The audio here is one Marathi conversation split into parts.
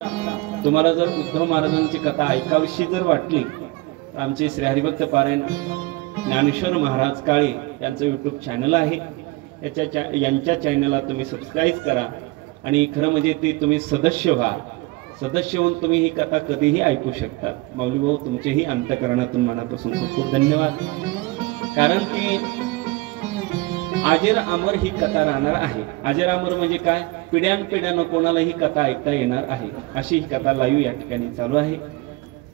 तुम्हाला जर उद्धव महाराजांची कथा ऐकावीशी जर वाटली तर आमचे श्री हरिभक्त पारायण ज्ञानेश्वर महाराज काळे यांचं यूट्यूब चॅनल आहे, यांच्या चॅनलला तुम्ही सबस्क्राईब करा आणि खरं म्हणजे ते तुम्ही सदस्य व्हा. सदस्य होऊन तुम्ही ही कथा कधीही ऐकू शकता. माऊली भाऊ तुमचेही अंतःकरणातून मनापासून खूप खूप धन्यवाद. कारण की अजर अमर ही कथा राहणार आहे. अजर अमर म्हणजे काय, पिढ्यानपिढ्यानं कोणाला ही कथा ऐकता येणार आहे, अशी ही कथा लाईव्ह या ठिकाणी चालू आहे.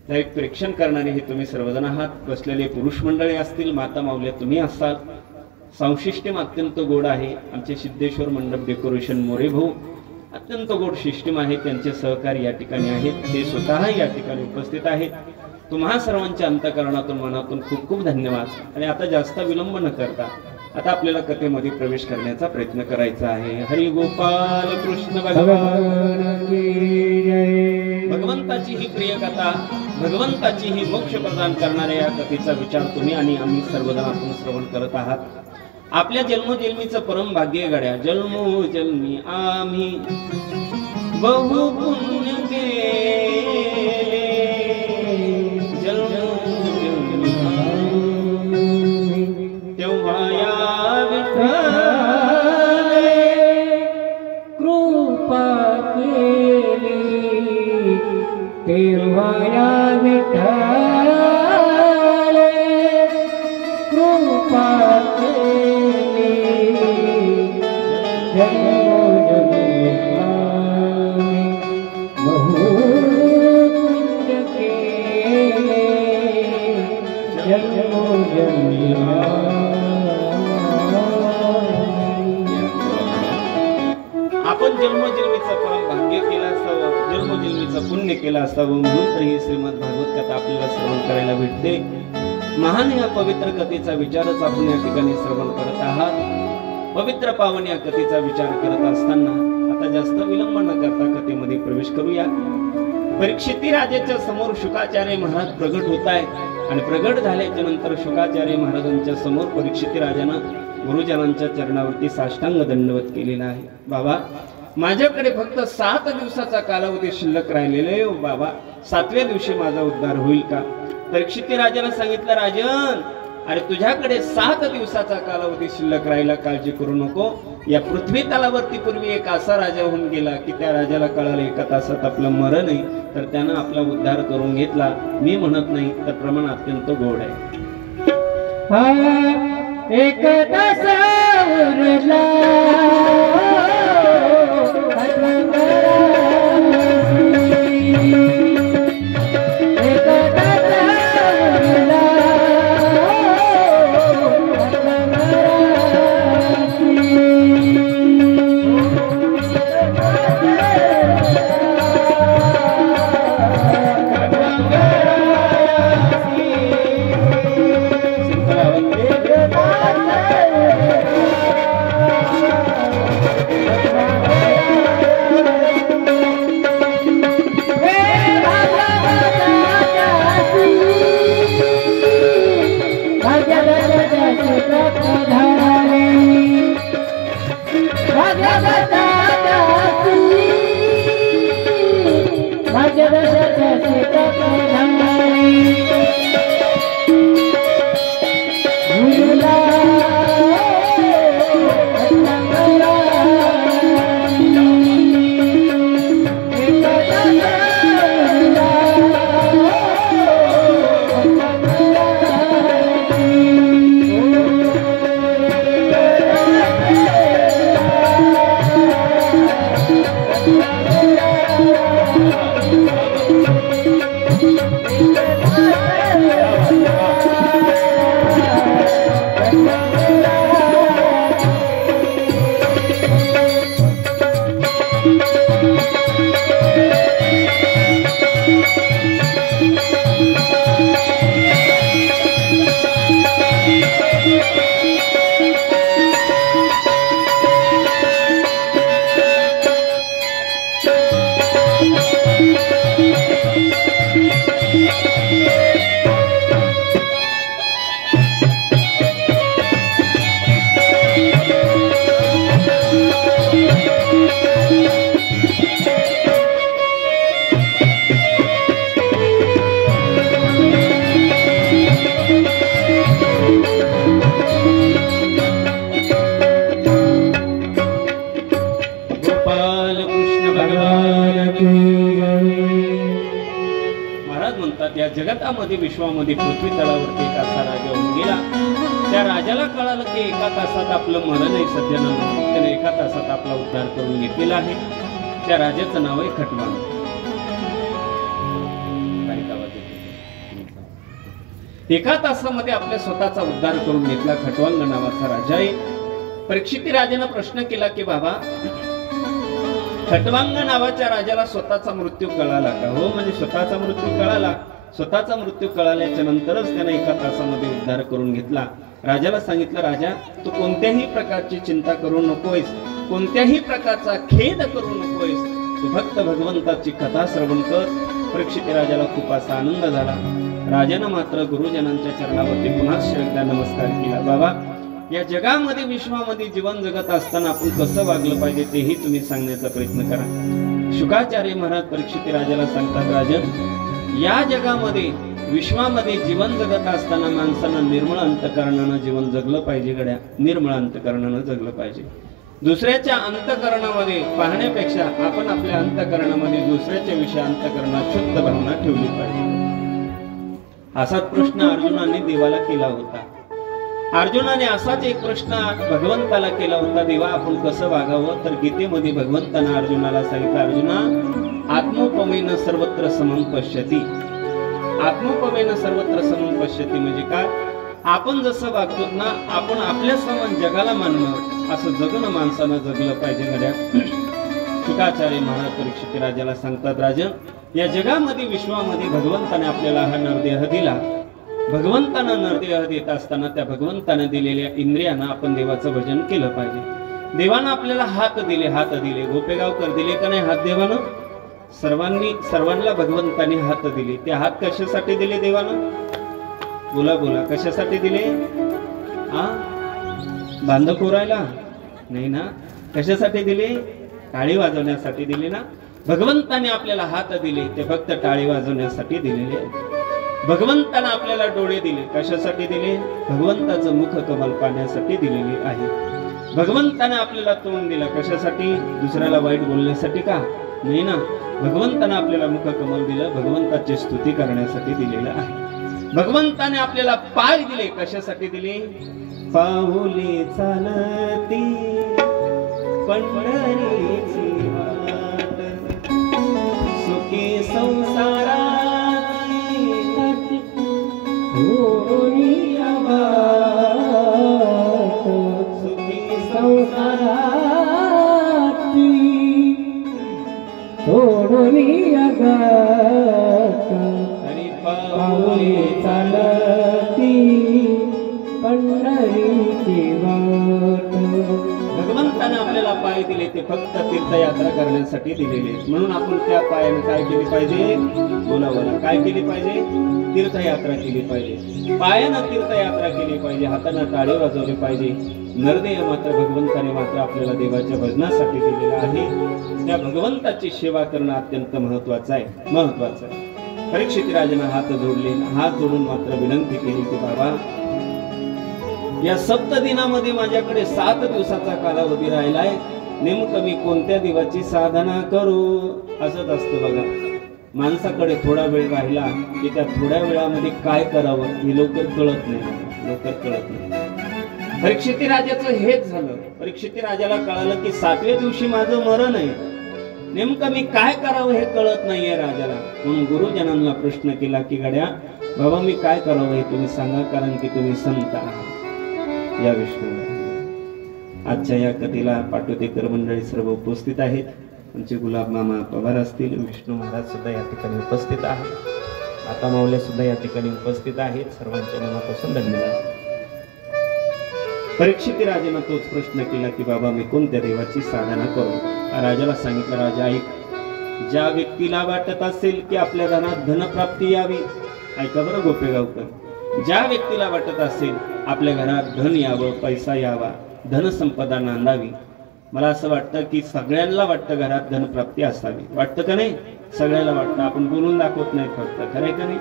तर एक प्रेक्षण करणारे हे तुम्ही सर्वजण आहात. बसलेले पुरुष मंडळी असतील, माता माऊल्या तुम्ही असाल. संशिष्टीम अत्यंत गोड आहे. आमचे सिद्धेश्वर मंडप डेकोरेशन मोरे भाऊ अत्यंत गोड सिस्टीम आहे. त्यांचे सहकारी या ठिकाणी आहेत, ते स्वतः या ठिकाणी उपस्थित आहेत. तुम्हा सर्वांच्या अंतःकरणातून मनातून खूप खूप धन्यवाद. आणि आता जास्त विलंब न करता आता आपल्याला कथेमध्ये प्रवेश करण्याचा प्रयत्न करायचा आहे. हरी गोपाल कृष्ण भगवान की जय. भगवंताची ही प्रिय कथा, भगवंताची ही मोक्ष प्रदान करणाऱ्या या कथेचा विचार तुम्ही आणि आम्ही सर्वजण आपण श्रवण करत आहात. आपल्या जन्मोजन्मीचं परम भाग्य गड्या, जन्मोजन्मी आम्ही बहु पुण्य केले, जन्मोजन्मी तेव्हा या विठ्ठले कृपा केली, तेव्हा या विठ्ठले कृपा आपण जन्मोजन्मीचं परम भाग्य केलं असावं, जन्मोजन्मीचं पुण्य केलं असावं म्हणून तर ही श्रीमद भागवत कथा आपल्याला श्रवण करायला भेटते. महान या पवित्र कथेचा विचारच आपण या ठिकाणी श्रवण करत आहात. पवित्र पावन या कथेचा विचार करत असताना आता जास्त विलंब न करता कथेमध्ये प्रवेश करूया. परीक्षिती राजाच्या समोर शुकाचार्य महाराज प्रगट होत आहेत आणि प्रगट झाल्याच्या नंतर शुकाचार्य महाराजांच्या समोर परीक्षिती राजानं गुरुजनांच्या चरणावरती साष्टांग दंडवत केलेला आहे. बाबा माझ्याकडे फक्त 7 दिवसाचा कालावधी शिल्लक राहिलेला आहे. बाबा 7व्या दिवशी माझा उद्धार होईल का? परीक्षिती राजाला सांगितलं, राजन अरे तुझ्याकडे 7 दिवसाचा कालावधी शिल्लक राहिला, काळजी करू नको. या पृथ्वी तलावरती पूर्वी एक असा राजा होऊन गेला की त्या राजाला कळालं एका तासात आपलं मरण आहे, तर त्यानं आपला उद्धार करून घेतला. मी म्हणत नाही तर प्रमाण अत्यंत गोड आहे. एक तासावरला या जगतामध्ये विश्वामध्ये पृथ्वी तळावरती एक असा राजा होऊन गेला. त्या राजाला कळालं की एका तासात आपलं मरण आहे सज्जनांनो, त्याने एका तासात आपला उद्धार करून घेतलेला आहे. त्या राजाचं नाव आहे खटवांग. एका तासामध्ये आपल्या स्वतःचा उद्धार करून घेतला खटवांग नावाचा राजा आहे. परीक्षित राजाने प्रश्न केला की बाबा, खटवांग नावाच्या राजाला स्वतःचा मृत्यू कळाला का? हो, म्हणजे स्वतःचा मृत्यू कळाला. स्वतःचा मृत्यू कळाल्याच्या नंतरच त्याने एका तासामध्ये उद्धार करून घेतला. राजाला सांगितलं, राजा तू कोणत्याही प्रकारची चिंता करू नकोयस, कोणत्याही प्रकारचा खेद करू नकोयस, तू फक्त भगवंताची कथा श्रवण कर. परीक्षित राजाला खूप असा आनंद झाला. राजानं मात्र गुरुजनांच्या चरणावरती पुन्हा एकदा नमस्कार केला. बाबा, या जगामध्ये विश्वामध्ये जीवन जगत असताना आपण कसं वागलं पाहिजे तेही तुम्ही सांगण्याचा प्रयत्न करा. शुकाचार्य महाराज परीक्षित राजाला सांगतात, राजन, या जगामध्ये विश्वामध्ये जीवन जगत असताना माणसानं निर्मळ अंतकरणानं जीवन जगलं पाहिजे. गड्या, निर्मळ अंतकरणानं जगलं पाहिजे. दुसऱ्याच्या अंतकरणामध्ये पाहण्यापेक्षा आपण आपल्या अंतकरणामध्ये दुसऱ्याच्या विषयी अंतकरणात शुद्ध भावना ठेवली पाहिजे. असाच प्रश्न अर्जुनाने देवाला केला होता. अर्जुनाने असाच एक प्रश्न भगवंताला केला होता, देवा आपण कसं वागावं? तर गीतेमध्ये भगवंतानं अर्जुनाला सांगितलं, अर्जुना, आत्मोपमेन सर्वत्र समं पश्यति. आत्मोपमेन सर्वत्र समं पश्यति म्हणजे काय? आपण जसं वागतो ना, आपण आपल्या समान जगाला मानणं, असं जगणं माणसानं जगलं पाहिजे. गड्या, शुकाचार्य महाराज परीक्षित राजाला सांगतात, राजन, या जगामध्ये विश्वामध्ये भगवंताने आपल्याला हा नरदेह दिला. भगवंतानं नरदेह देत असताना त्या भगवंताने दिलेल्या इंद्रियांना आपण देवाचं भजन केलं पाहिजे. देवानं आपल्याला हात दिले. गोपेगावकर दिले का नाही हात देवानं? सर्वांना भगवंताने हात दिले. ते हात कशासाठी दिले देवानं? बोला, कशासाठी दिले? बांध कोरायला नाही ना? कशासाठी दिले? टाळी वाजवण्यासाठी दिले ना? भगवंताने आपल्याला हात दिले ते फक्त टाळी वाजवण्यासाठी दिलेले आहेत. भगवंताने आपल्याला डोळे दिले, कशासाठी दिले? भगवंताचं मुख कमल पाहण्यासाठी दिलेले आहे. भगवंताने आपल्याला तोंड दिलं, कशासाठी? दुसऱ्याला वाईट बोलण्यासाठी का? नाही ना. भगवंताने आपल्याला मुख कमल दिलं, भगवंताची स्तुती करण्यासाठी दिलेलं आहे. भगवंताने आपल्याला पाय दिले, कशासाठी दिले? पाऊले चालती पंढरीची वाट, सुखी संसारा भगवंताने आपल्याला पाय दिले ते फक्त तीर्थयात्रा करण्यासाठी दिलेले. म्हणून आपण त्या पायाने काय केली पाहिजे? बोला, काय केली पाहिजे? तीर्थयात्रा केली पाहिजे. पायानं तीर्थयात्रा केली पाहिजे, हातानं टाळी वाजवली पाहिजे. नरदेह मात्र भगवंताने मात्र आपल्याला देवाच्या भजनासाठी दिलेला आहे. त्या भगवंताची सेवा करणं अत्यंत महत्वाचं आहे. परीक्षित राजाने हात जोडून मात्र विनंती केली की बाबा, या सप्तदिनामध्ये माझ्याकडे 7 दिवसाचा कालावधी राहिलाय. नेमकं मी कोणत्या देवाची साधना करू? असंच असतं बघा, माणसाकडे थोडा वेळ राहिला की त्या थोड्या वेळामध्ये काय करावं हे लवकर कळत नाही. परीक्षित राजाचं हेच झालं. परीक्षित राजाला कळालं की 7व्या दिवशी माझं मरण आहे. नेमकं मी काय करावं हे कळत नाहीये राजाला. म्हणून गुरुजनांना प्रश्न केला की गड्या, बाबा मी काय करावं हे तुम्ही सांगा, कारण की तुम्ही संत आहात. या विष्णू आजच्या या कथेला पाटोदेकर मंडळी सर्व उपस्थित आहेत. आमचे गुलाब मामा पवार असतील, विष्णू महाराज सुद्धा या ठिकाणी उपस्थित आहेत, आता माऊल्या सुद्धा या ठिकाणी उपस्थित आहेत. सर्वांच्या मनापासून धन्यवाद. परीक्षित राजाने तोच प्रश्न केला की बाबा मी कोणत्या देवाची साधना करू? राजाला सांगितलं, राजा ऐक, ज्या व्यक्तीला वाटत असेल की आपल्या घरात धनप्राप्ती यावी, ऐका बरं गोपेगावकर, ज्या व्यक्तीला वाटत असेल आपल्या घरात धन यावं, पैसा यावा, धनसंपदा नांदावी, मला असं वाटतं की सगळ्यांना वाटतं घरात धनप्राप्ती असावी, वाटतं का नाही? सगळ्याला वाटतं, आपण बोलून दाखवत नाही फक्त, खरंय का नाही?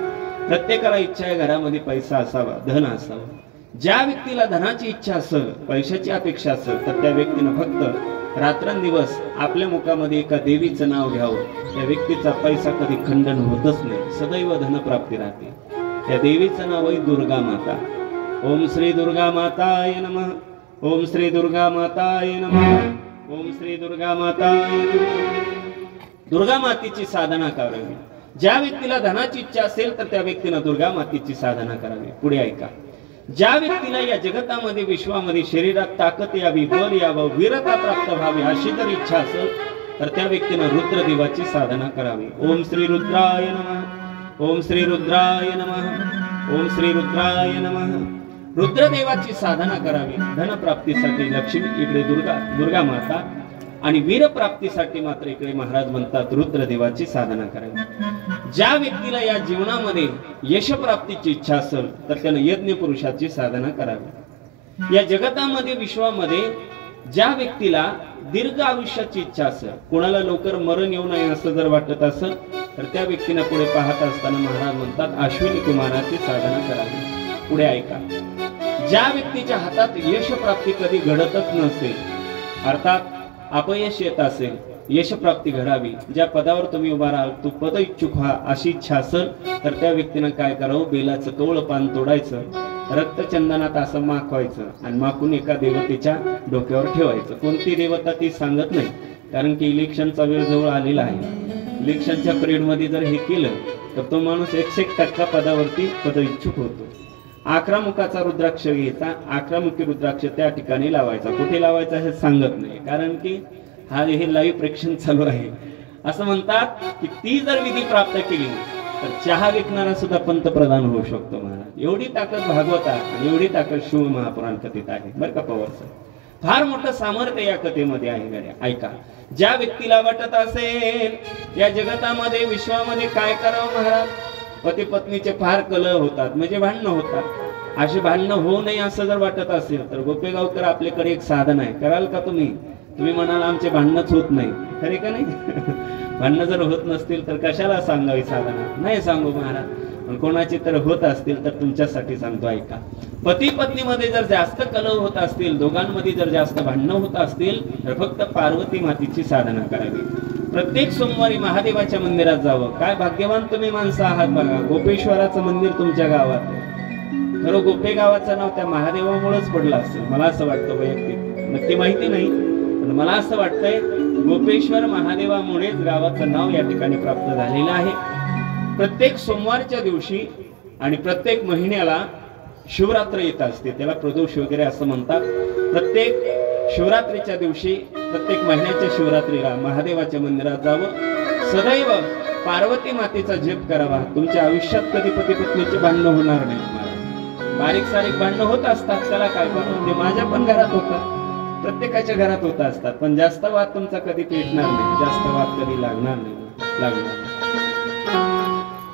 प्रत्येकाला इच्छा आहे घरामध्ये पैसा असावा, धन असावं. ज्या व्यक्तीला धनाची इच्छा असेल, पैशाची अपेक्षा असेल, तर त्या व्यक्तीनं फक्त रात्रंदिवस आपल्या मुखामध्ये एका देवीचं नाव घ्यावं. त्या व्यक्तीचा पैसा कधी खंडन होतच नाही, सदैव धनप्राप्ती राहते. त्या देवीचं नाव आहे दुर्गा माता. ओम श्री दुर्गा माताय नमः. ओम श्री दुर्गा माताय नमः. ओम श्री दुर्गा माताय नमः. दुर्गा मातेची साधना करावी. ज्या व्यक्तीला धनाची इच्छा असेल तर त्या व्यक्तीनं दुर्गा मातेची साधना करावी. पुढे ऐका. ज्या व्यक्तीला या जगतामध्ये विश्वामध्ये शरीरात ताकद यावी, बल यावं, वीरता प्राप्त व्हावी अशी जर इच्छा असेल तर त्या व्यक्तीनं रुद्रदेवाची साधना करावी. ओम श्री रुद्राय नमः. ओम श्री रुद्राय नमः. ओम श्री रुद्राय नमः. रुद्रदेवाची साधना करावी. धनप्राप्तीसाठी लक्ष्मी इकडे दुर्गा माता आणि वीरप्राप्तीसाठी मात्र इकडे महाराज म्हणतात रुद्रदेवाची साधना करावी. ज्या व्यक्तीला या जीवनामध्ये यशप्राप्तीची इच्छा असेल तर त्यानं यज्ञ पुरुषाची साधना करावी. या जगतामध्ये विश्वामध्ये ज्या व्यक्तीला दीर्घ आयुष्याची इच्छा असेल, कोणाला लवकर मरण येऊ नये असं जर वाटत असेल तर त्या व्यक्तीने पुढे पाहत असताना महाराज म्हणतात अश्विनी कुमाराची साधना करावी. पुढे ऐका. ज्या व्यक्तीच्या हातात यश प्राप्ती कधी घडतच नसेल, अर्थात अपयश येत असेल, यश प्राप्ती घडावी, ज्या पदावर तुम्ही उभा राहाल तो पद इच्छुक व्हा अशी इच्छा असेल तर त्या व्यक्तीनं काय करावं, बेलाचं कवळ पान तोडायचं, रक्तचंदनात असं माखवायचं आणि माखून एका देवतेच्या डोक्यावर ठेवायचं. कोणती देवता ती सांगत नाही, कारण की इलेक्शनचा वेळ जवळ आलेला आहे. इलेक्शनच्या पिरियड मध्ये जर हे केलं तर तो माणूस 101% पदावरती पद इच्छुक होतो. 11 मुखाचा रुद्राक्ष घ्यायचा, 11 मुखी रुद्राक्ष त्या ठिकाणी लावायचा. कुठे लावायचा हे सांगत नाही, कारण की हे लाईव्ह प्रेक्षण चालू आहे. असं म्हणतात की ती जर विधी प्राप्त केली तर चहा विकणारा सुद्धा पंतप्रधान होऊ शकतो महाराज. एवढी ताकद भागवतात आणि एवढी ताकद शिव महापुराण कथेत आहे बरं का पवारचं. फार मोठं सामर्थ्य या कथेमध्ये आहे गड्या. ऐका. ज्या व्यक्तीला वाटत असेल या जगतामध्ये विश्वामध्ये काय करावं महाराज, पती पत्नीचे फार कलह होतात, म्हणजे भांडणं होतात, अशी भांडणं होऊ नये असं जर वाटत असेल तर गोपेगावकर आपल्याकडे एक साधन आहे. कराल का तुम्ही? तुम्ही म्हणाल आमचे भांडणच होत नाही, खरे का नाही? भांडणं जर होत नसतील तर कशाला सांगावी साधना? नाही सांगू महाराज, पण कोणाची तर होत असतील तर तुमच्यासाठी सांगतो. ऐका. पती पत्नीमध्ये जर जास्त कलह होत असतील, दोघांमध्ये जर जास्त भांडणं होत असतील तर फक्त पार्वती मातेची साधना करावी. प्रत्येक सोमवारी महादेवाच्या मंदिरात जावं. काय भाग्यवान तुम्ही माणसं आहात बघा. गोपेश्वराचं मंदिर तुमच्या गावात आहे. खरं गोपे गावाचं नाव त्या महादेवामुळेच पडलं असेल, मला असं वाटतं वैयक्तिक, नक्की माहिती नाही, पण मला असं वाटतंय गोपेश्वर महादेवामुळेच गावाचं नाव या ठिकाणी प्राप्त झालेलं आहे. प्रत्येक सोमवारच्या दिवशी आणि प्रत्येक महिन्याला शिवरात्र येत असते, त्याला प्रदोष वगैरे असं म्हणतात. प्रत्येक शिवरात्रीच्या दिवशी, प्रत्येक महिन्याच्या शिवरात्रीला महादेवाच्या मंदिरात जावं. सदैव पार्वती मातेचा जप करावा. तुमच्या आयुष्यात कधी पती पत्नीचे भांडणं होणार नाही. बारीक सारीक भांडणं होत असतात, त्याला काय पण होते, माझ्या पण घरात होतात, प्रत्येकाच्या घरात होत असतात, पण जास्त वाद तुमचा कधी पेटणार नाही, जास्त वाद कधी लागणार नाही.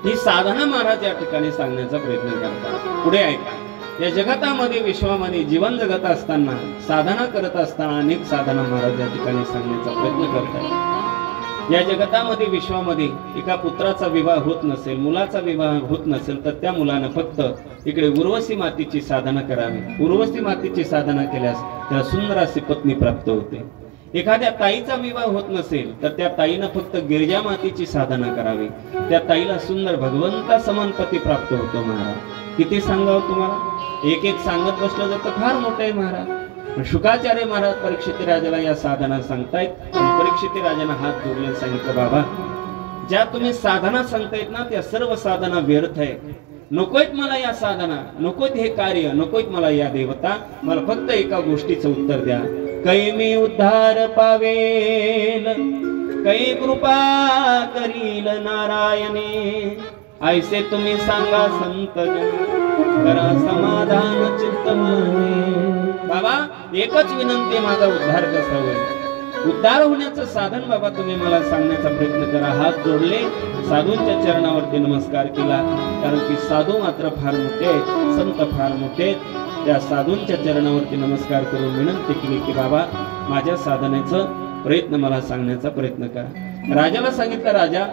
ही साधना महाराज या ठिकाणी सांगण्याचा प्रयत्न करतात. पुढे ऐका. या जगतामध्ये विश्वामध्ये जीवन जगत असताना, साधना करत असताना अनेक साधना महाराज या ठिकाणी सांगण्याचा प्रयत्न करतात. या जगतामध्ये विश्वामध्ये एका पुत्राचा विवाह होत नसेल, मुलाचा विवाह होत नसेल तर त्या मुलानं फक्त इकडे उर्वशी मातेची साधना करावी. उर्वशी मातेची साधना केल्यास त्याला सुंदर अशी पत्नी प्राप्त होते. एखाद्या ताईचा विवाह होत नसेल तर त्या ताईनं फक्त गिरजा मातेची साधना करावी. त्या ताईला सुंदर भगवंता समान पती प्राप्त होतो महाराज. किती सांगावं तुम्हाला, एक एक सांगत बसलं तर फार मोठं आहे महाराज. शुकाचार्य महाराज परीक्षित राजाला या साधना सांगतायत. परीक्षित राजाने हात जोडले, सांगितलं बाबा ज्या तुम्ही साधना सांगतायत ना त्या सर्व साधना व्यर्थ आहे. नकोयत मला या साधना, नकोयत हे कार्य, नकोयत मला या देवता. मला फक्त एका गोष्टीचं उत्तर द्या. कै मी उद्धार पावेल, कै कृपा करील नारायणे. ऐसे तुम्ही सांगा संत करा समाधान चित्त माने. बाबा एकच विनंती, माझा उद्धार कसा होईल? उद्धार होण्याचं साधन बाबा तुम्ही मला सांगण्याचा प्रयत्न करा. हात जोडले, साधूंच्या चरणावरती नमस्कार केला, कारण की साधू मात्र फार मोठे आहेत, संत फार मोठे आहेत. त्या साधूंच्या चरणावरती नमस्कार करून विनंती केली की बाबा माझ्या साधनेचा प्रयत्न मला सांगण्याचा प्रयत्न करा. राजाला सांगितलं, राजा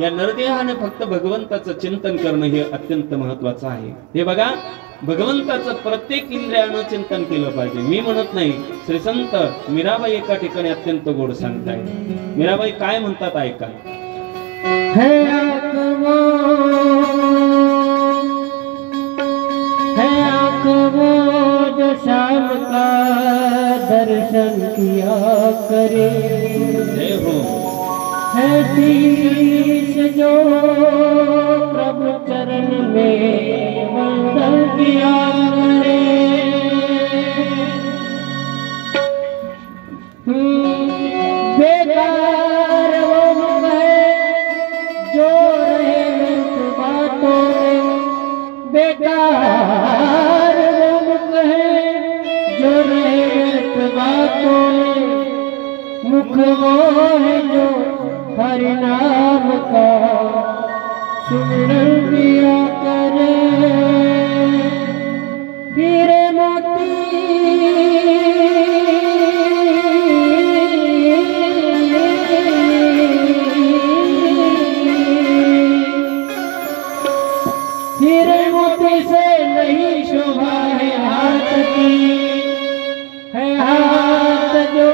या नरदेहाने फक्त भगवंताचं चिंतन करणं हे अत्यंत महत्वाचं आहे। हे बघा, भगवंताचं प्रत्येक इंद्रियानं चिंतन केलं पाहिजे। मी म्हणत नाही, श्री संत मीराबाई एका ठिकाणी अत्यंत गोड सांगताय। मीराबाई काय म्हणतात ऐका। जो शाम का दर्शन किया करे, है शीश जो प्रभु चरण में वंदन किया करे। बेकार वो है जो रहे व्यर्थ बातों में, बेकार वो है जो रहे व्यर्थ बातों में, मुख वो है जो हरि नाम का सुमिरन किया करे। हीरे मोती हीरे मोती से नहीं शोभा है हाथ की, है हाथ जो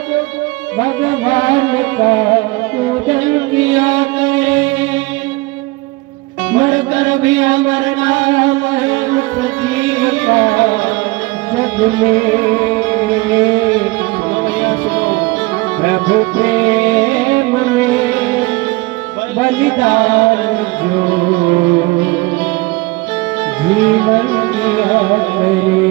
भगवान का पूजन किया करे। मरकर भी अमर नाम है उस जीव का जग में, प्रभु प्रेम में बलिदान जो जीवन किया करे।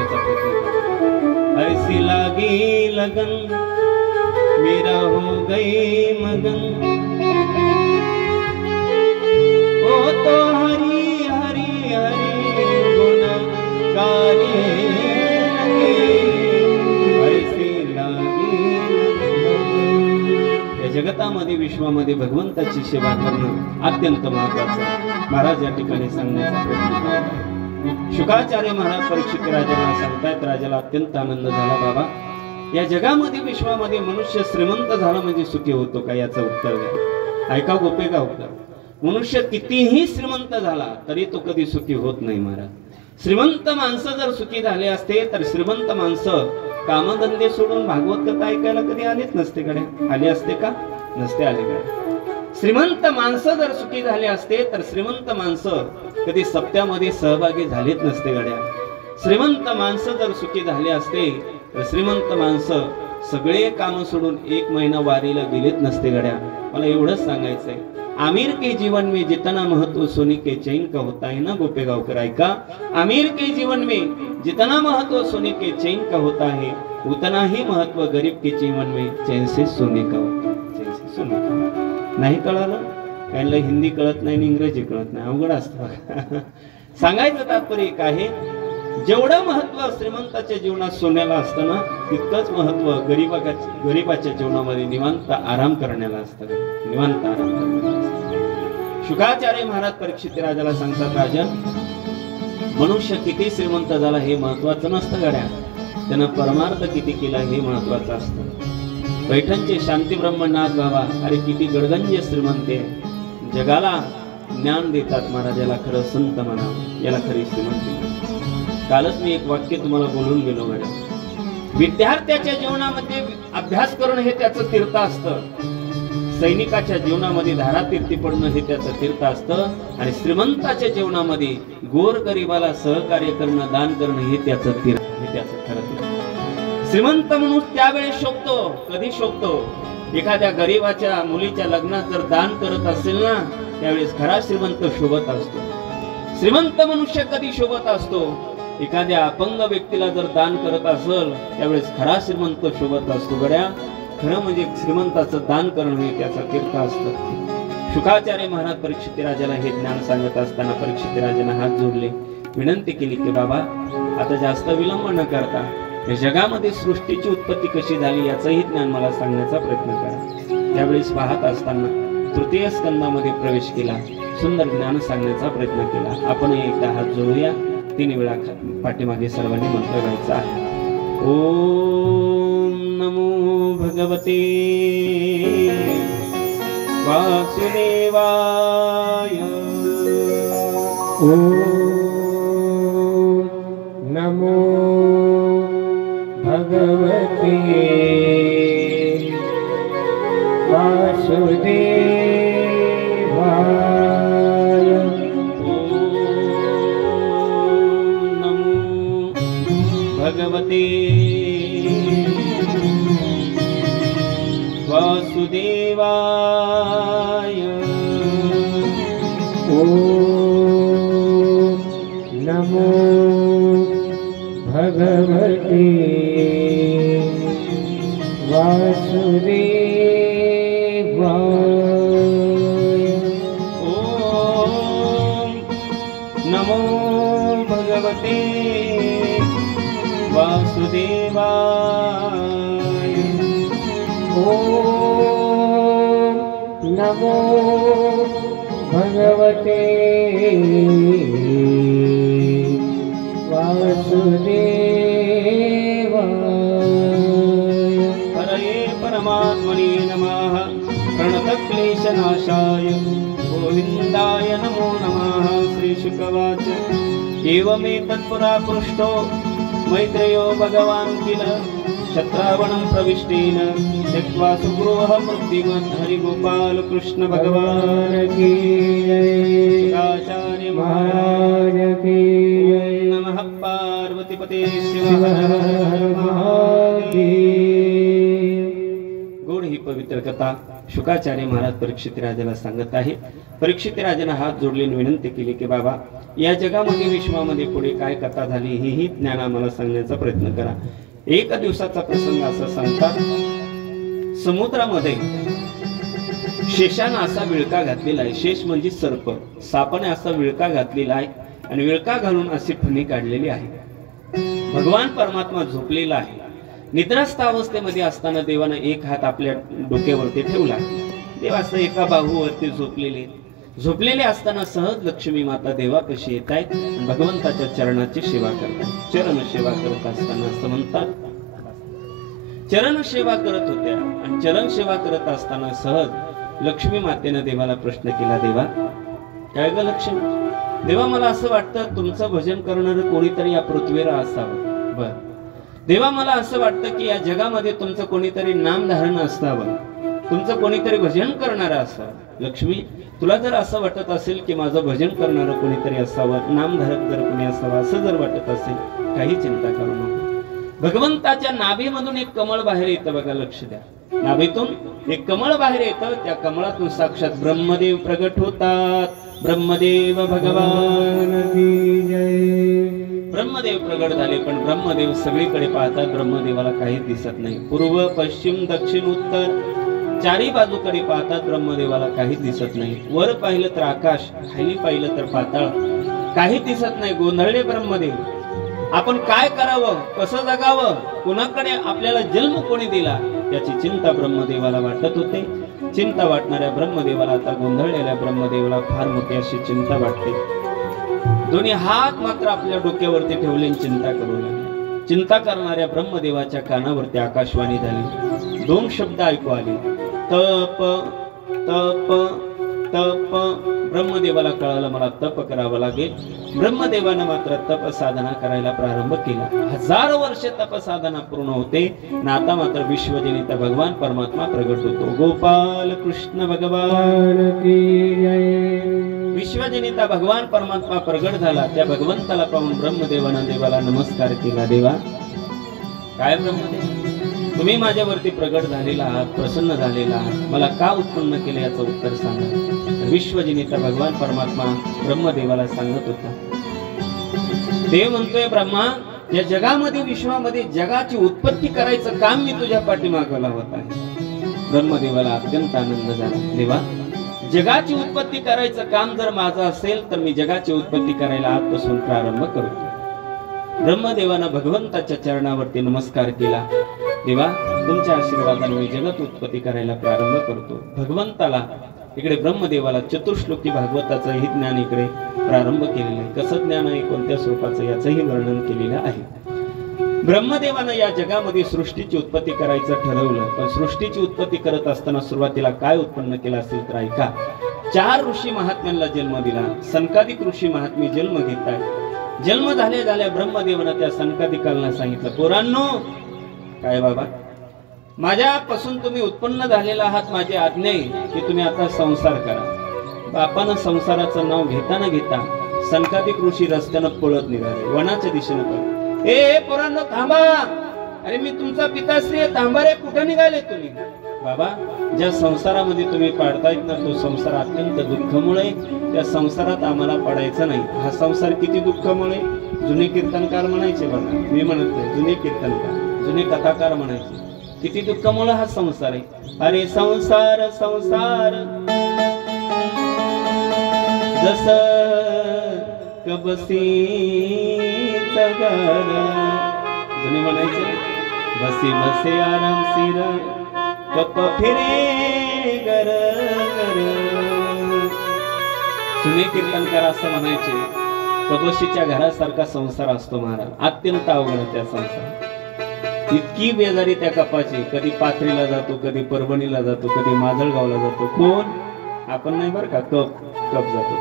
करण्याचा प्रयत्न करा। ऐसी लागी लगन मेरा हो गई मगन, ओ तो हरी हरी हरी गुण गाने लगे, ऐसी लागी लगन। या जगतामध्ये विश्वामध्ये भगवंताची सेवा करणं अत्यंत महत्वाचं आहे। महाराज या ठिकाणी सांगण्याचा प्रयत्न करतात। शुकाचार्य महाराज परीक्षित राजाला सांगतायत, राजाला अत्यंत आनंद झाला, बाबा या जगामध्ये विश्वामध्ये मनुष्य श्रीमंत झाला म्हणजे सुखी होतो का, याचं उत्तर द्या। ऐका गोपे का उत्तर, मनुष्य कितीही श्रीमंत झाला तरी तो कधी सुखी होत नाही महाराज। श्रीमंत माणसं जर सुखी झाले असते तर श्रीमंत माणसं कामधंदे सोडून भागवत कथा ऐकायला कधी आलेच नसते कडे, आले असते का, नसते आले कडे। श्रीमंत माणसं जर सुखी झाले असते तर श्रीमंत माणसं कधी सप्त्यामध्ये सहभागी झालेच नसते गड्या। श्रीमंत माणसं जर सुखी झाले असते तर श्रीमंत माणसं सगळे काम सोडून 1 महिना वारीला गेलेत नसते गड्या। मला एवढंच सांगायचंय, आमिर के जीवन में जितना महत्व सोने के चैन का होता है ना गोपे गावकर, ऐका, आमिर के जीवन में जितना महत्व सोने के चैन का होता है उतना ही महत्व गरीब के जीवन में चैन से सोने का होता है, चैन से सोने का। नाही कळालं, काहींना हिंदी कळत नाही, इंग्रजी कळत नाही, अवघड असतं। सांगायचं तात्पर्य एक आहे, जेवढं महत्व श्रीमंताच्या जीवनात सोन्याला असतं ना तितकंच महत्व गरीबाच्या जीवनामध्ये निवांत आराम करण्याला असतं, निवांत आराम करण्याला असतं। शुकाचार्य महाराज परीक्षित राजाला सांगतात, राजन मनुष्य किती श्रीमंत झाला हे महत्वाचं नसतं गड्या, त्यानं परमार्थ किती केला हे महत्वाचं असतं। पैठणचे शांती ब्रह्मनाथ बाबा अरे किती गडगंज श्रीमंत आहे, जगाला ज्ञान देतात महाराज, याला खरं संत म्हणावं, याला खरी श्रीमंती म्हणावं। कालच मी एक वाक्य तुम्हाला बोलून गेलो मॅडम, विद्यार्थ्याच्या जीवनामध्ये अभ्यास करणं हे त्याचं तीर्थ असतं, सैनिकाच्या जीवनामध्ये धारातीर्थी पडणं हे त्याचं तीर्थ असतं, आणि श्रीमंताच्या जीवनामध्ये गोरगरिबाला सहकार्य करणं, दान करणं हे त्याचं तीर्थ, हे त्याचं खरं तीर्थ। श्रीमंत म्हणून त्यावेळेस शोभतो, कधी शोभतो, एखाद्या गरीबाच्या मुलीच्या लग्नात जर दान करत असेल ना त्यावेळेस खरा श्रीमंत शोभत असतो। श्रीमंत मनुष्य कधी शोभत असतो, एखाद्या अपंग व्यक्तीला जर दान करत असेल त्यावेळेस खरा श्रीमंत शोभत असतो गड्या। खरं म्हणजे श्रीमंताचं दान करणं हे त्याचा तीर्थ असतं। शुकाचार्य महाराज परीक्षित राजाला हे ज्ञान सांगत असताना परीक्षित राजाने हात जोडले, विनंती केली की बाबा आता जास्त विलंब न करता या जगामध्ये सृष्टीची उत्पत्ती कशी झाली याचंही ज्ञान मला सांगण्याचा प्रयत्न करा। त्यावेळेस पाहत असताना तृतीय स्कंदामध्ये प्रवेश केला, सुंदर ज्ञान सांगण्याचा प्रयत्न केला। आपण एकदा हात जोडूया, 3 वेळा पाठीमागे सर्वांनी मंत्र गायचा आहे। ओम नमो भगवते वासुदेवाय, ओम नमो भगवते वासुदेवाय, भगवते वासुदेवाय, ओम नमो भगवते वासुदेवाय, ओम नमो भगवते वासुदेवाय, ओम नमो भगवते वासुदेवाय। हरये परमात्मने नमः, प्रणतक्लेशनाशाय गोविन्दाय नमो नमः। श्रीशुकवाच एवमेतत्पुरा पृष्टो मैत्रेयो भगवान् किल शत्रावणं प्रविष्टेन त्यक्त्वा सुगृहः मृत्युवत्। हरिगोपाल कृष्ण भगवान की जय। आचार्य महाराज की जय। नमः पार्वतीपते शिव हर हर महादेव। गोड ही पवित्र विठ्ठल कथा शुकाचार्य महाराज परीक्षित राजाला सांगत आहे. परीक्षित राजाने हात जोडले विनंती केली की बाबा, या जगामध्ये विश्वामध्ये पुढे काय कथा झाली ही ज्ञान आम्हाला सांगण्याचा प्रयत्न करा. एका दिवसाचा प्रसंग असा सांगतात, समुद्रामध्ये शेषानं असा विळका घातलेला आहे. शेष म्हणजे सर्प, सापाने असा विळका घातलेला आहे आणि विळका घालून अशी फणी काढलेली आहे. भगवान परमात्मा झोपलेला आहे. निद्रास्थ अवस्थेमध्ये असताना देवानं एक हात आपल्या डोक्यावरती ठेवला. देव असं एका बाहूवरती झोपलेले असताना सहज लक्ष्मी माता देवापाशी येत आहेत आणि भगवंताच्या चरणाची सेवा करतात. चरण सेवा करत असताना असं म्हणतात, चरण सेवा करत होत्या आणि चरण सेवा करत असताना सहज लक्ष्मी मातेनं देवाला प्रश्न केला, देवा काय ग लक्ष्मी? देवा मला असं वाटतं तुमचं भजन करणारं कोणीतरी या पृथ्वीवर असावं. बर देवा मला असं वाटतं की या जगामध्ये तुमचं कोणीतरी नामधारण असावं, तुमचं कोणीतरी भजन करणारं असावं. लक्ष्मी तुला जर असं वाटत असेल की माझं भजन करणारं कोणीतरी असावं, नामधारक जर कोणी असावं असं जर वाटत असेल, काही चिंता करू नको. भगवंताच्या नाभीमधून एक कमळ बाहेर येतं बघा, लक्ष द्या. नाभीतून एक कमळ बाहेर येतं, त्या कमळातून साक्षात ब्रह्मदेव प्रगट होतात. ब्रह्मदेव भगवान की जय. ब्रह्मदेव प्रगट झाले, पण ब्रह्मदेव सगळीकडे पाहतात, ब्रह्मदेवाला काही दिसत नाही. पूर्व पश्चिम दक्षिण उत्तर चारी बाजूकडे पाहतात, ब्रह्मदेवाला काही दिसत नाही. वर पाहिलं तर आकाश, खाली पाहिलं तर पाताळ, काही दिसत नाही. गोंधळले ब्रह्मदेव. आपण काय करावं, कसं जगावं, कुणाकडे आपल्याला जन्म कोणी दिला याची चिंता ब्रह्मदेवाला वाटत होते. चिंता वाटणाऱ्या ब्रह्मदेवाला, आता गोंधळलेल्या ब्रह्मदेवाला फार मोठी अशी चिंता वाटते. दोन्ही हात मात्र आपल्या डोक्यावरती ठेवले चिंता करू लागले. चिंता करणाऱ्या ब्रह्मदेवाच्या कानावरती आकाशवाणी झाली. दोन शब्द ऐकू आले, तप तप तप. ब्रह्मदेवाला कळालं मला तप करावं लागेल. ब्रह्मदेवानं मात्र तप साधना करायला प्रारंभ केला. 1000 वर्ष तप साधना पूर्ण होते आणि आता मात्र विश्वजनिता भगवान परमात्मा प्रगट होतो. गोपाल कृष्ण भगवान की जय. विश्वजनिता भगवान परमात्मा प्रगट झाला. त्या भगवंताला पाहून ब्रह्मदेवानं देवाला नमस्कार केला. देवा काय ब्रह्मदेव, तुम्ही माझ्यावरती प्रगट झालेला आहात, प्रसन्न झालेला आहात, मला का उत्पन्न केले याचं उत्तर सांगा. विश्वजनिता भगवान परमात्मा ब्रह्मदेवाला सांगत होता. देव म्हणतोय, ब्रह्मा या जगामध्ये विश्वामध्ये जगाची उत्पत्ती करायचं काम मी तुझ्या पाठीमागे लावत आहे. ब्रह्मदेवाला अत्यंत आनंद झाला. देवा जगाची उत्पत्ती करायचं काम जर माझं असेल तर मी जगाची उत्पत्ती करायला आजपासून प्रारंभ करतो. ब्रह्मदेवानं भगवंताच्या चरणावरती नमस्कार केला. देवा तुमच्या आशीर्वादाने मी जगत उत्पत्ती करायला प्रारंभ करतो. भगवंताला इकडे ब्रह्मदेवाला चतुश्लोकी भागवताचं हे ज्ञान इकडे प्रारंभ केलेलं आहे. कसं ज्ञान आहे, कोणत्या स्वरूपाचं याचंही वर्णन केलेलं आहे. ब्रह्मदेवानं या जगामध्ये सृष्टीची उत्पत्ती करायचं ठरवलं, पण सृष्टीची उत्पत्ती करत असताना सुरुवातीला काय उत्पन्न केलं असेल तर ऐका. 4 ऋषी महात्म्यांना जन्म दिला. संकादिक ऋषी महात्मे जन्म घेत आहेत. जन्म झाल्या ब्रह्मदेवानं त्या संकादिकांना सांगितलं, पोरांनो काय बाबा, माझ्यापासून तुम्ही उत्पन्न झालेला आहात, माझी आज्ञा आहे की तुम्ही आता संसार करा. बापानं संसाराचं नाव घेता न घेता संकादिक ऋषी रस्त्यानं पळत निघाले, वनाच्या दिशेनं पळत. ए पोरांनो थांबा, अरे मी तुमचा पिताश्री आहे, थांबा रे, कुठे निघाले तुम्ही? बाबा ज्या संसारामध्ये तुम्ही पाडतायत ना तो संसार अत्यंत दुःखमुळे, त्या संसारात आम्हाला पडायचं नाही. हा संसार किती दुःखमुळे, जुने कीर्तनकार म्हणायचे बघा, मी म्हणत नाही, जुने कीर्तनकार जुने कथाकार म्हणायचे, किती दुःखामुळे हा संसार आहे. अरे संसार संसार जस कबसी गारा, जुने म्हणायचे, बसी बसे आराम सिर कप फिरे गर गर. जुने कीर्तनकार असं म्हणायचे, कबशीच्या घरासारखा संसार असतो महाराज, अत्यंत अवघड त्या संसार. इतकी बेजारी त्या कपाची, कधी पाथरीला जातो, कधी परभणीला जातो, कधी माजलगावला जातो. कोण? आपण नाही बरं का, कप जातो.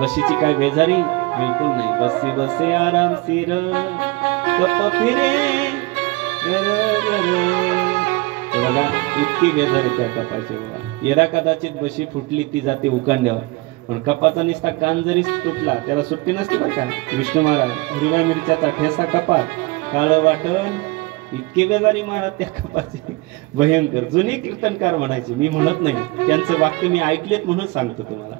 बशीची काय बेजारी? बिलकुल नाही. बसी बसे आराम सिर कप फिरे बघा, इतकी बेजारी त्या कपाची बघा. येरा कदाचित बशी फुटली, ती जाते उकांड्यावर, पण कपाचा निस्ता कान जरी तुटला त्याला सुट्टी नसते बरं का. विष्णू महाराज हिरव्या मिरच्याचा ठेसा कपात, काळं वाटण इतके बेजारी महाराज त्या कपाचे, भयंकर. जुने कीर्तनकार म्हणायचे, मी म्हणत नाही, त्यांचं वाक्य मी ऐकलेत म्हणून सांगतो तुम्हाला.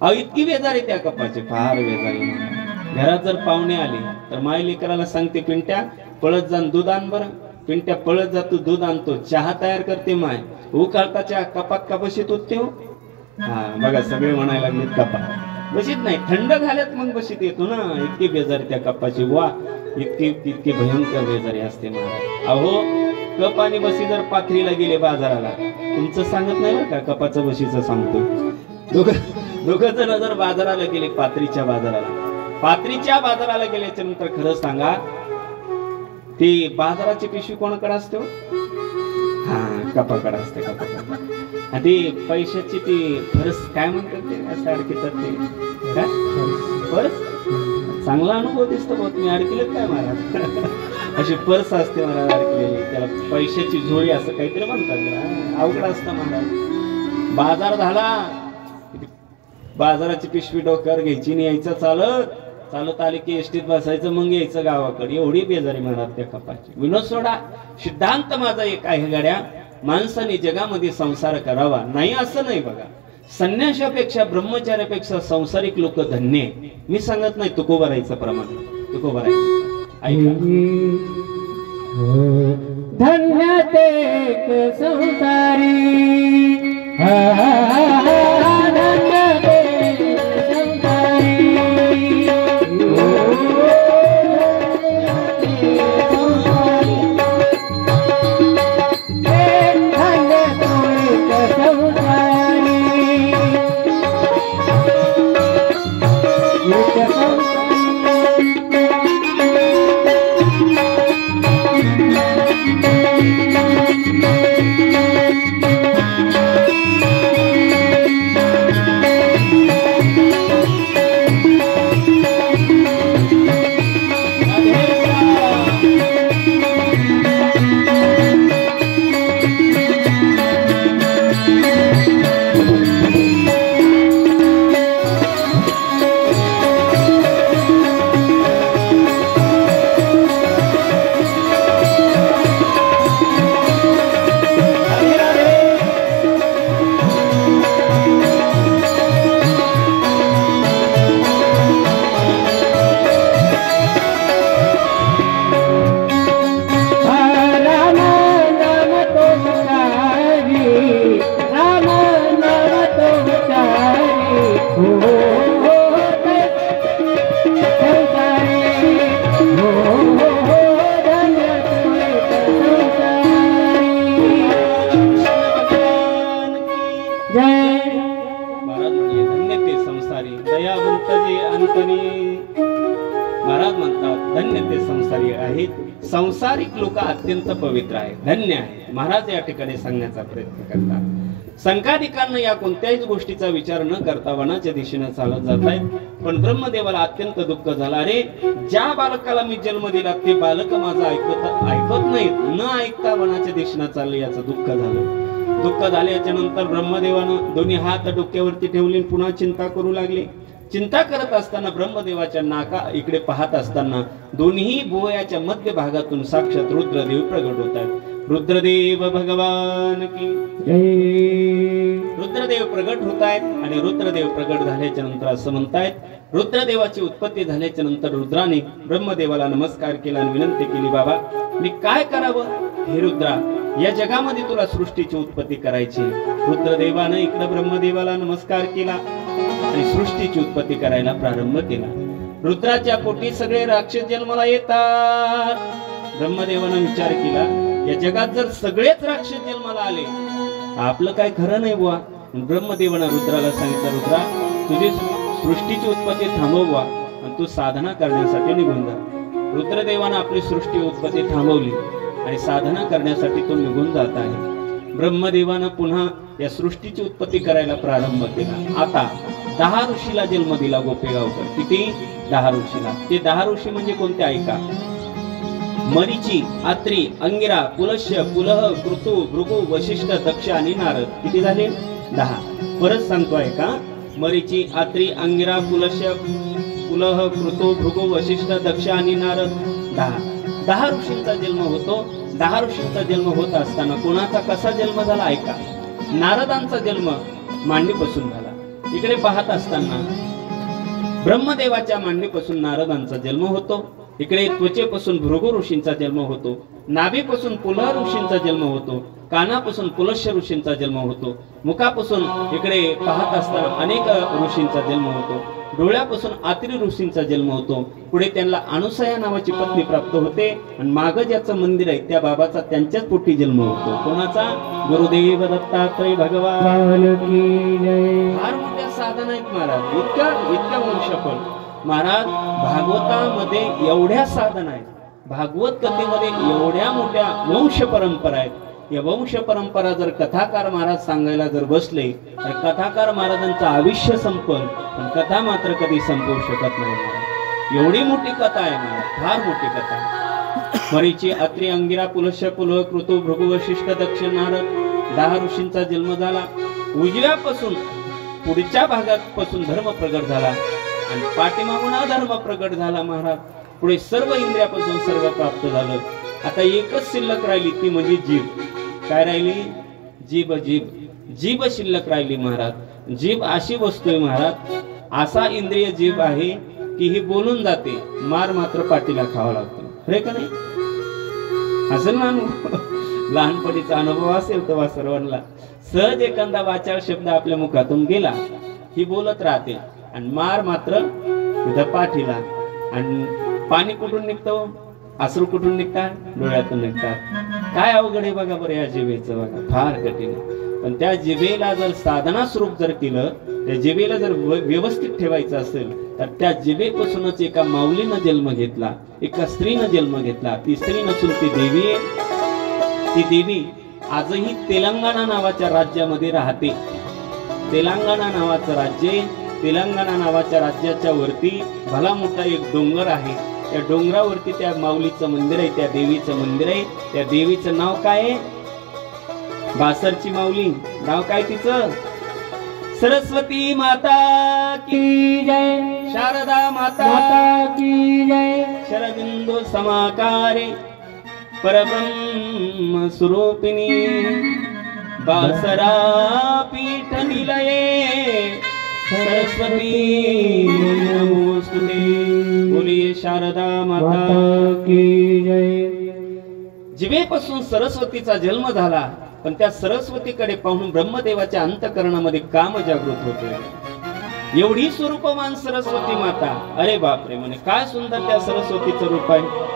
अहो इतकी बेजारी त्या कपाचे, फार बेजारी. घरात जर पाहुणे आले तर माय लेकराला सांगते, पिंट्या पळत जाण दूध आण बरं. पिंट्या पळत जातो, दूध आणतो, चहा तयार करते माय. उकाळताच्या कपात का बशीत होते हो? हा बघा, सगळे म्हणायला लागले कपात बशीत नाही, थंड झाल्यात मग बशीत येतो ना. इतकी बेजारी त्या कपाची, वा इतकी भयंकर बेजारी असते महाराज. अहो कप आणि बशी जर पाथरीला गेले बाजाराला, तुमचं सांगत नाही बरं का, कपाचं बशीचं सांगतो. दोघं जण जर बाजाराला गेले, पाथरीच्या बाजाराला गेल्याच्या नंतर खरं सांगा, ती बाजाराची पिशवी कोणाकडे असते? हा कपाकडे असते. कपाकडे ती पैशाची ती फरस काय म्हणतात ते, असं अडकितात ते काय पर्स. चांगला अनुभव दिसतो बहुत, मी अडकलेत काय महाराज. अशी पर्स असते महाराज अडकलेली, त्याला पैशाची झोळी असं काहीतरी म्हणतात. अवघड असतं महाराज. बाजार झाला, बाजाराची पिशवी डोक्यावर घ्यायची आणि यायचं चालत आले की एसटीत बसायचं, मग यायचं गावाकडे. एवढी बेजारी म्हणतात त्या कपाची. विनोद सोडा, सिद्धांत माझा एक आहे गड्या, माणसाने जगामध्ये संसार करावा, नाही असं नाही बघा. संन्याशापेक्षा ब्रह्मचार्यापेक्षा संसारिक लोक धन्य. मी सांगत नाही तुकोबारायचं प्रमाण, तुकोबारायचं ऐका. धन्य ते संसारी, संसारिक लोक अत्यंत पवित्र आहेत, धन्य आहेत. महाराज या ठिकाणी सांगण्याचा प्रयत्न करतात. संकादिकांना या कोणत्याही गोष्टीचा विचार न करता वनाच्या दिशेने चालत जात आहेत. पण ब्रह्मदेवाला अत्यंत दुःख झालं. अरे ज्या बालकाला मी जन्म दिला ते बालक माझं ऐकत नाहीत, न ऐकता वनाच्या दिशेने चालले, याचं दुःख झालं. दुःख झाल्याच्या नंतर ब्रह्मदेवानं दोन्ही हात डोक्यावरती ठेवले, पुन्हा चिंता करू लागले. चिंता करत असताना ब्रह्मदेवाच्या नाका इकडे पाहत असताना दोन्ही भुवयाच्या मध्य भागातून साक्षात रुद्रदेव प्रगट होत आहेत. रुद्रदेव भगवान की जय. रुद्रदेव प्रगट होत आहेत आणि रुद्रदेव प्रगट झाल्याच्या नंतर असं म्हणतायत, रुद्रदेवाची उत्पत्ती झाल्याच्या नंतर रुद्राने ब्रह्मदेवाला नमस्कार केला आणि विनंती केली, बाबा मी काय करावं? हे रुद्रा, या जगामध्ये तुला सृष्टीची उत्पत्ती करायची. रुद्रदेवानं इकडे ब्रह्मदेवाला नमस्कार केला आणि सृष्टीची उत्पत्ती करायला प्रारंभ केला. रुद्राच्या पोटी सगळे राक्षस जन्माला येतात. ब्रह्मदेवानं विचार केला, या जगात जर सगळेच राक्षस जन्माला आले, आपलं काय खरं नाही बुवा. ब्रह्मदेवानं रुद्राला सांगितलं, रुद्रा तुझी सृष्टीची उत्पत्ती थांबवा आणि तू साधना करण्यासाठी निघून जा. रुद्रदेवानं आपली सृष्टी उत्पत्ती थांबवली आणि साधना करण्यासाठी तो निघून जात आहे. ब्रह्मदेवानं पुन्हा या सृष्टीची उत्पत्ती करायला प्रारंभ केला. आता 10 ऋषीला जन्म दिला गोपेगावकर. किती? 10 ऋषीला. ते 10 ऋषी म्हणजे कोणते ऐका. मरीची, अत्री, अंगिरा, पुलस्य, पुलह, कृतु, भृगु, वशिष्ठ, दक्ष आणि नारद. किती झाले? 10. परत सांगतो ऐका. मरीची, अत्री, अंगिरा, पुलस्य, पुलह, कृतु, भृगु, वशिष्ठ, दक्ष आणि नारद. 10. 10 ऋषींचा जन्म होतो. 10 ऋषींचा जन्म होत असताना कोणाचा कसा जन्म झाला ऐका. नारदांचा जन्म मांडीपासून झाला. इकडे पाहत असताना ब्रह्मदेवाच्या मांडीपासून नारदांचा जन्म होतो. इकडे त्वचेपासून भृगु ऋषींचा जन्म होतो. नाभीपासून पुलह ऋषींचा जन्म होतो. कानापासून पुलस्य ऋषींचा जन्म होतो. मुखापासून इकडे पाहत असताना अनेक ऋषींचा जन्म होतो. डोळ्यापासून आत्री ऋषींचा जन्म होतो. पुढे त्यांना अनुसया नावाची पत्नी प्राप्त होते आणि माग ज्याचं मंदिर आहे त्या बाबाचा त्यांच्याच पोटी जन्म होतो. कोणाचा? गुरुदेव दत्तात्रय भगवान की जय. फार मोठ्या साधना आहेत महाराज. इतका वंशफळ महाराज. भागवतामध्ये एवढ्या साधना आहेत. भागवत कथेमध्ये एवढ्या मोठ्या वंश परंपरा आहेत. या वंश परंपरा जर कथाकार महाराज सांगायला जर बसले तर कथाकार महाराजांचं आयुष्य संपल, पण कथा मात्र कधी संपवू शकत नाही महाराज. एवढी मोठी कथा आहे महाराज, फार मोठी कथा. मरीची, अत्रि, अंगिरा, पुलस्य, पुलह, कृतु, भृगु, वशिष्ठ, दक्ष, नारद 10 ऋषींचा जन्म झाला. उजव्यापासून पुढच्या भागापासून धर्म प्रगट झाला आणि पाठीमागून अधर्म प्रगट झाला महाराज. पुढे सर्व इंद्रियापासून सर्व प्राप्त झालं. आता एकच शिल्लक राहिली, ती म्हणजे जीभ. काय राहिली? जीभ. जीभ शिल्लक राहिली महाराज. जीभ अशी वस्तू आहे महाराज, असा इंद्रिय जीभ आहे की ही बोलून जाते, मार मात्र पाठीला खावा लागतो. खरे का नाही? असेल ना अनुभव? लहानपणीचा अनुभव असेल तेव्हा सर्वांना. सहज एखादा वाचाळ शब्द आपल्या मुखातून गेला, ही बोलत राहते आणि मार मात्र तुझ्या पाठीला. आणि पाणी कुठून निघतं? अश्रू कुठून निघतात? डोळ्यातून निघतात. काय अवघड आहे बघा बरं या जिभेचं. बघा फार कठीण. पण त्या जिभेला जर साधना स्वरूप जर केलं, त्या जिभेला जर व्यवस्थित ठेवायचं असेल तर त्या जिभेपासूनच एका माऊलीनं जन्म घेतला, एका स्त्रीनं जन्म घेतला. ती स्त्री नसून ती देवी आहे. ती देवी आजही तेलंगणा नावाच्या राज्यामध्ये राहते. तेलंगणा नावाचं राज्य, तेलंगणा नावाच्या राज्याच्या वरती भला मोठा एक डोंगर आहे. त्या डोंगरावरती त्या माऊलीचं मंदिर आहे, त्या देवीचं मंदिर आहे. त्या देवीचं नाव काय आहे? बासरची माऊली. नाव काय तिचं? सरस्वती माता की जय. शारदा माता की जय. शरदिंदू समाकारे परब्रह्म स्वरूपिणी बासरा पीठ निलये सरस्वती नमोस्तुते. बोलिये शारदा माता की जय. जिभेपासून सरस्वतीचा जन्म झाला, पण त्या सरस्वतीकडे पाहून ब्रह्मदेवाच्या अंतःकरणामध्ये काम जागृत होते. एवढी स्वरूपवान सरस्वती माता. अरे बापरे, म्हणे काय सुंदर त्या सरस्वतीचं रूप आहे.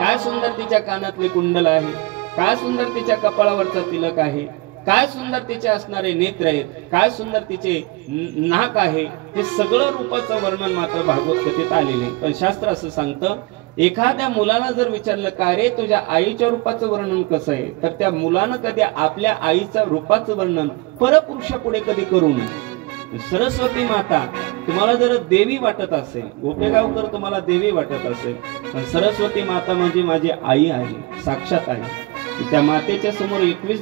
काय सुंदर तिच्या कानातले कुंडल आहे. काय सुंदर तिच्या कपाळावरचा तिलक आहे. काय सुंदर तिचे असणारे नेत्र आहेत. काय सुंदर तिचे नाक आहे. हे सगळं रूपाचं वर्णन मात्र भागवत कथेत आलेले. पण शास्त्र असं सांगतं, एखाद्या मुलाला जर विचारलं काय रे तुझ्या आईच्या रूपाचं वर्णन कसं आहे, तर त्या मुलानं कधी आपल्या आईच्या रूपाचं वर्णन परपुरुषापुढे कधी करू नये. सरस्वती माता तुम्हाला जर देवी वाटत असेल, गोपेगावकर तुम्हाला देवी वाटत असेल, पण सरस्वती माता म्हणजे माझी आई आहे, साक्षात आहे. त्या मातेच्या समोर 21